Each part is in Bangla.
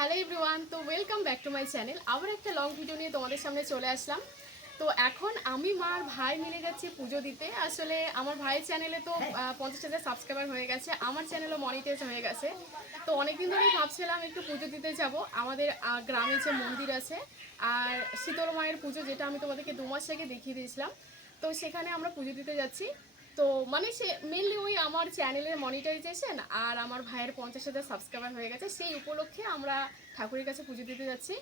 হ্যালো এভরিওয়ান তো welcome back to my channel. আবার একটা লং ভিডিও নিয়ে তোমাদের সামনে চলে আসলাম। তো এখন আমি মার ভাই মিলে যাচ্ছি পুজো দিতে। আসলে আমার ভাইয়ের চ্যানেলে তো পঞ্চাশ হাজার সাবস্ক্রাইবার হয়ে গেছে। আমার চ্যানেলও মনিটাইজ হয়ে গেছে। তো অনেকদিন ধরেই ভাবছিলাম একটু পুজো দিতে যাব। আমাদের গ্রামে যে মন্দির আছে আর শীতল মায়ের পুজো যেটা আমি তোমাদেরকে দু মাস আগে দেখিয়ে দিয়েছিলাম। তো সেখানে আমরা পুজো দিতে যাচ্ছি। তো মানে সে মেনলি ওই আমার চ্যানেলের মনিটাইজেশন আর আমার ভাইয়ের পঞ্চাশ হাজার সাবস্ক্রাইবার হয়ে গেছে। সেই উপলক্ষে আমরা ঠাকুরের কাছে পুজো দিতে যাচ্ছি।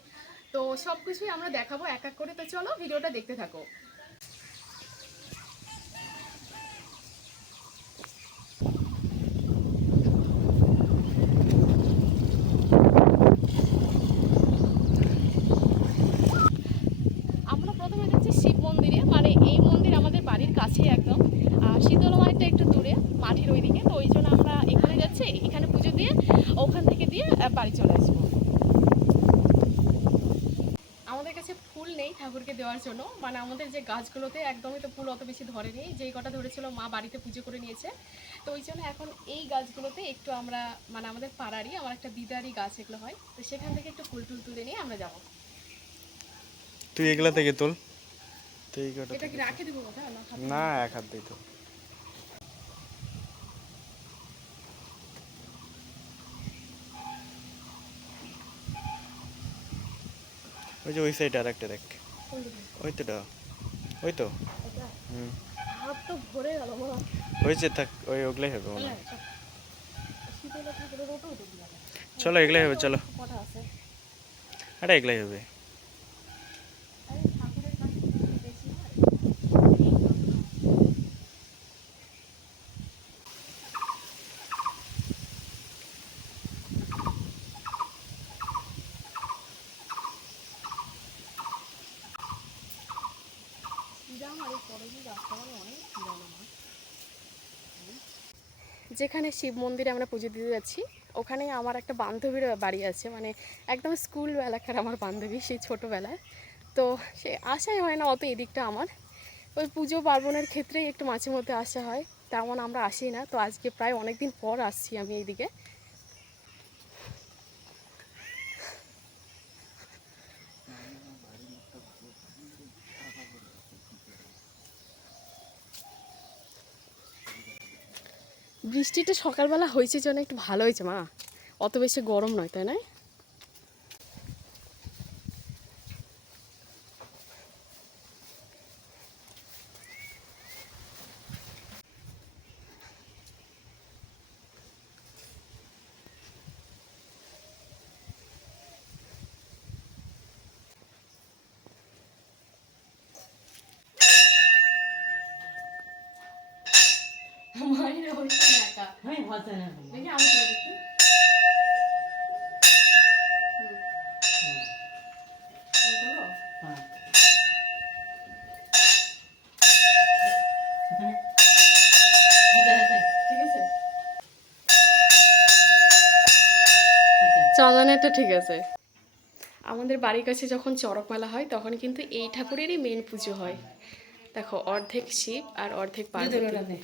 তো সব কিছুই আমরা দেখাবো এক এক করে। তো চলো ভিডিওটা দেখতে থাকো আমরা প্রথমে যাচ্ছি শিব মন্দিরে মানে এই মন্দির আমাদের বাড়ির কাছে একদম আর শীতল মায়েরটা একটু দূরে মাঠের ওইদিকে তো ওই জন্য আমরা এখানে যাচ্ছি এখানে পুজো দিয়ে ওখান থেকে দিয়ে আহ, বাড়ি চলে আসব আমাদের কাছে ফুল নেই ঠাকুরকে জন্য। মানে আমাদের যে গাছগুলোতে একদমই তো ফুল অত বেশি ধরেনি যেই কটা ধরেছিল মা বাড়িতে পুজো করে নিয়েছে। তো ওই জন্য এখন এই গাছগুলোতে একটু আমরা মানে আমাদের পাড়ারই আমার একটা দিদারি গাছ এগুলো হয় তো সেখান থেকে একটু ফুল টুল তুলে নিয়ে আমরা যাব। তুই এগুলা থেকে তোল। তুই এটা কি রাখে দেবো না এক হাত দিই তো ওই যে ওই সাইড আর একটা দেখ? ওই তো ডা ওই তো? হুম। হাত তো ভরে গেল বাবা হয়েছে থাক ওই ওগুলাই হবে মনে হয়। চলো এগুলাই হবে চলো। আরে এগুলাই হবে আরে ঠাকুরের কাছে বেশি হয় যেখানে শিব মন্দিরে আমরা পুজো দিতে যাচ্ছি, ওখানে আমার একটা বান্ধবীর বাড়ি আছে মানে একদম স্কুল এলাকার আমার বান্ধবী সেই ছোটোবেলায়। তো সে আসাই হয় না অত এদিকটা আমার। ওই পুজো পার্বণের ক্ষেত্রেই একটু মাঝে মধ্যে আসা হয়, তেমন আমরা আসি না। তো আজকে প্রায় অনেক দিন পর আসছি আমি এইদিকে। বৃষ্টিটা সকালবেলা হয়েছে জন্য একটু ভালো হয়েছে, মা। অত বেশি গরম নয়, তাই না? মায়ের হচ্ছে না একা হ্যাঁ না দেখি আমি দেখি? হ্যাঁ আছে। চন্দনেরটা ঠিক আছে। আমাদের বাড়ির কাছে যখন চড়ক মেলা হয় তখন কিন্তু এই ঠাকুরেরই মেন পুজো হয়। দেখো অর্ধেক শিব আর অর্ধেক পার্বতী।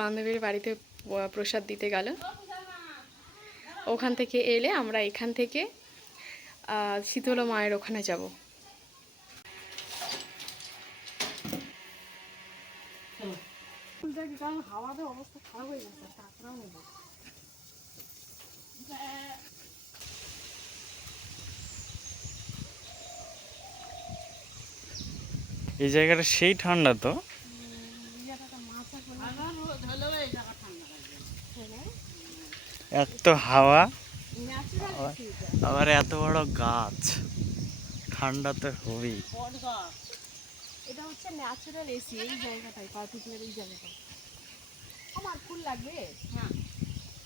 বান্ধবীর বাড়িতে প্রসাদ দিতে গেল। ওখান থেকে এলে আমরা এখান থেকে শীতলা মায়ের ওখানে যাব। এই জায়গাটা সেই ঠান্ডা তো। এত হাওয়া। আবার এত বড় গাছ। ঠান্ডা তো হবেই। এটা হচ্ছে ন্যাচারাল এসি এই জায়গাটায় পার্টিকুলার এই জায়গাটায়। আমার ফুল লাগবে? হ্যাঁ।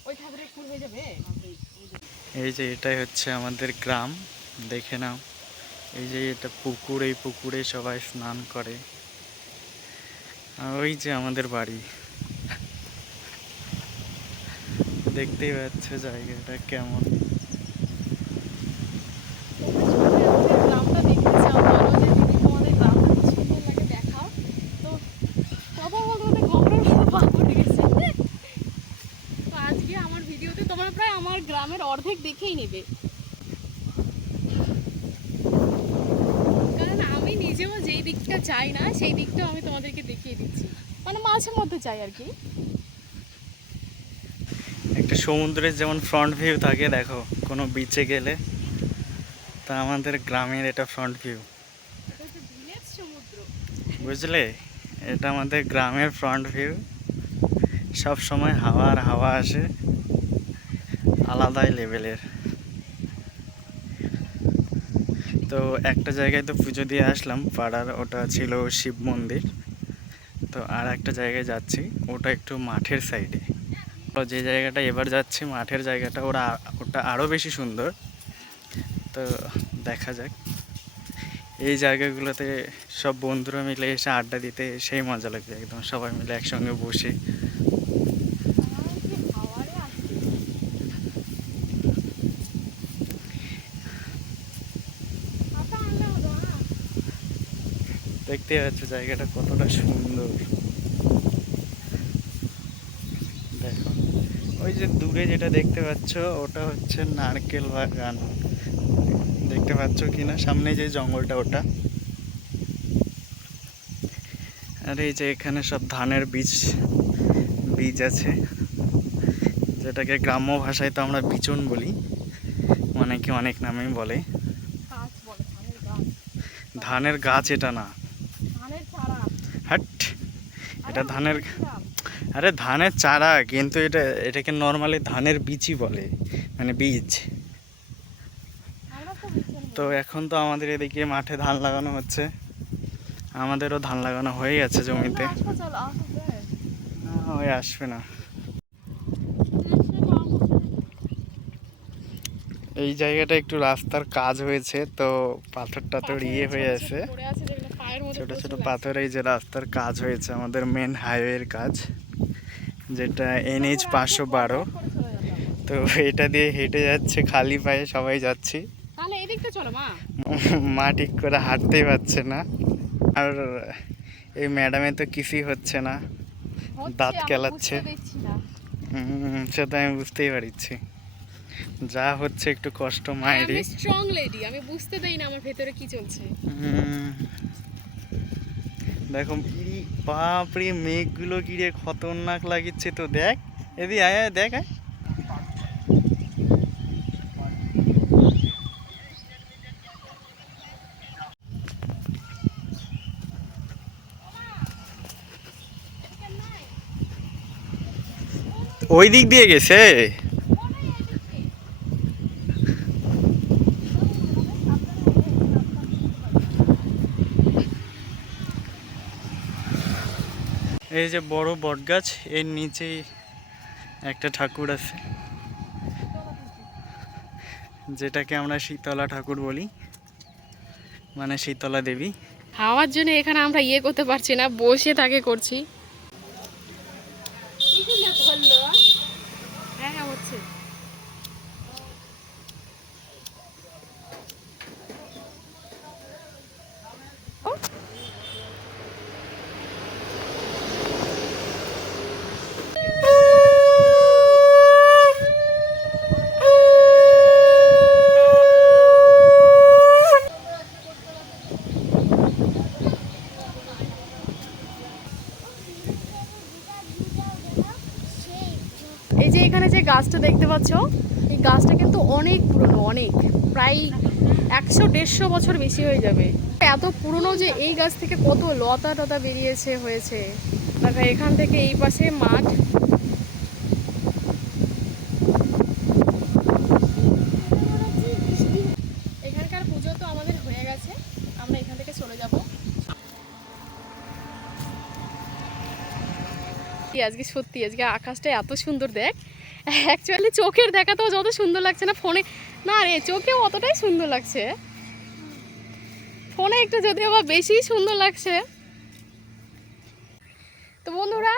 ওই ঠাকুরের ফুল হয়ে যাবে? এই যে এটাই হচ্ছে আমাদের গ্রাম। দেখে নাও। এই যে এটা পুকুর এই পুকুরে সবাই স্নান করে। ওই যে আমাদের বাড়ি। দেখতেই পাচ্ছ জায়গাটা কেমন। গ্রামের অর্ধেক দেখেই নেবে কারণ আমি নিজেও যেই দিকটা চাই না সেই দিকটাও আমি তোমাদেরকে দেখিয়ে দিচ্ছি। মানে মাঝে মধ্যে চাই আর কি। সমুদ্রের যেমন ফ্রন্ট ভিউ থাকে, দেখো, কোনো বিচে গেলে, তা আমাদের গ্রামের এটা ফ্রন্ট ভিউ বুঝলে? এটা আমাদের গ্রামের ফ্রন্ট ভিউ সব সময় হাওয়া আর হাওয়া আসে, আলাদাই লেভেলের তো একটা জায়গায় তো পুজো দিয়ে আসলাম, পাড়ার ওটা ছিল শিব মন্দির। তো আর একটা জায়গায় যাচ্ছি, ওটা একটু মাঠের সাইডে যে জায়গাটা এবার যাচ্ছি, মাঠের জায়গাটা, ওরা ওটা আরও বেশি সুন্দর। তো দেখা যাক। এই জায়গাগুলোতে সব বন্ধুরা মিলে এসে আড্ডা দিতে, সেই মজা লাগবে একদম। সবাই মিলে একসঙ্গে বসে। দেখতে পাচ্ছ জায়গাটা কতটা সুন্দর। ওই যে দূরে যেটা দেখতে পাচ্ছ ওটা হচ্ছে নারকেল বাগান। দেখতে পাচ্ছ কি না সামনে যে জঙ্গলটা ওটা। আর এই যে এখানে সব ধানের বীজ বীজ আছে। যেটাকে গ্রাম্য ভাষায় তো আমরা বিচন বলি। অনেকে অনেক নামেই বলে। ধানের গাছ এটা না। এটা ধানের, আরে ধানের চারা, কিন্তু এটা, এটাকে নর্মালি ধানের বীজই বলে মানে বীজ। তো এখন তো আমাদের এদিকে মাঠে ধান লাগানো হচ্ছে। আমাদেরও ধান লাগানো হয়ে গেছে জমিতে। ওই আসবে না। এই জায়গাটা একটু রাস্তার কাজ হয়েছে, তো পাথর টাথর ইয়ে হয়ে আছে ছোট ছোট প্রচুর পাথর এই যে রাস্তার কাজ হয়েছে আমাদের মেন হাইওয়ের কাজ যেটা এনএইচ পাঁচশো বারো। তো এটা দিয়ে হেঁটে যাচ্ছে খালি পায়ে সবাই যাচ্ছি। মা। ঠিক করে হাঁটতেই পারছে না। আর এই ম্যাডামে তো কিছুই হচ্ছে না দাঁত কেলাচ্ছে। সে তো আমি বুঝতেই পারছি। যা হচ্ছে একটু কষ্ট মায়েরই। আমি স্ট্রং লেডি আমি বুঝতে দেই না আমার ভেতরে কি চলছে। দেখো ইরি বাপরে মেঘগুলো কি রে খতরনাক লাগিচ্ছে তো দেখ। এদি আয় আয়, দেখ আয়। ওই দিক দিয়ে গেছে? এই যে বড় বটগাছ, এর নিচেই একটা ঠাকুর আছে। যেটাকে আমরা শীতলা ঠাকুর বলি মানে শীতলা দেবী। খাওয়ার জন্য এখানে আমরা ইয়ে করতে পারছি না, বসে তাকে করছি হ্যাঁ হ্যাঁ হচ্ছে এই যে এখানে যে গাছটা দেখতে পাচ্ছ? এই গাছটা কিন্তু অনেক পুরনো, অনেক। প্রায় একশো দেড়শো বছর বেশি হয়ে যাবে। এত পুরনো যে এই গাছ থেকে কত লতা টতা বেরিয়েছে, হয়েছে। দেখো এখান থেকে এই পাশে মাঠ। এখানকার পুজো তো আমাদের হয়ে গেছে। আমরা এখান থেকে চলে যাব। আজকে সত্যি, আজকে আকাশটা এত সুন্দর, দেখ। অ্যাকচুয়ালি চোখের দেখা তো যত সুন্দর লাগছে না, ফোনে না রে, চোখেও অতটাই সুন্দর লাগছে। ফোনে একটু যদিও বা বেশি সুন্দর লাগছে। তো বন্ধুরা,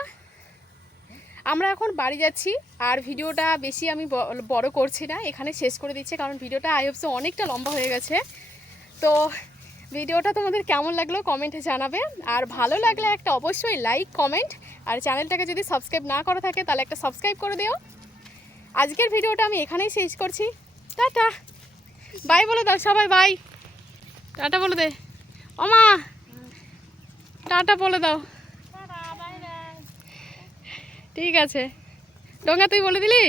আমরা এখন বাড়ি যাচ্ছি, আর ভিডিওটা বেশি আমি বড় করছি না, এখানে শেষ করে দিচ্ছি, কারণ ভিডিওটা আইএফসে অনেকটা লম্বা হয়ে গেছে। তো ভিডিওটা তোমাদের কেমন লাগল কমেন্টে জানাবে, আর ভালো লাগলে একটা অবশ্যই লাইক কমেন্ট আর চ্যানেলটাকে যদি সাবস্ক্রাইব না করা থাকে, তাহলে একটা সাবস্ক্রাইব করে দিও। আজকের ভিডিওটা আমি এখানেই শেষ করছি। টাটা। বাই বলে দাও সবাই বাই। টাটা বলে দে। অমা টাটা বলে দাও। ঠিক আছে। ডোঙ্গা তুই বলে দিলি?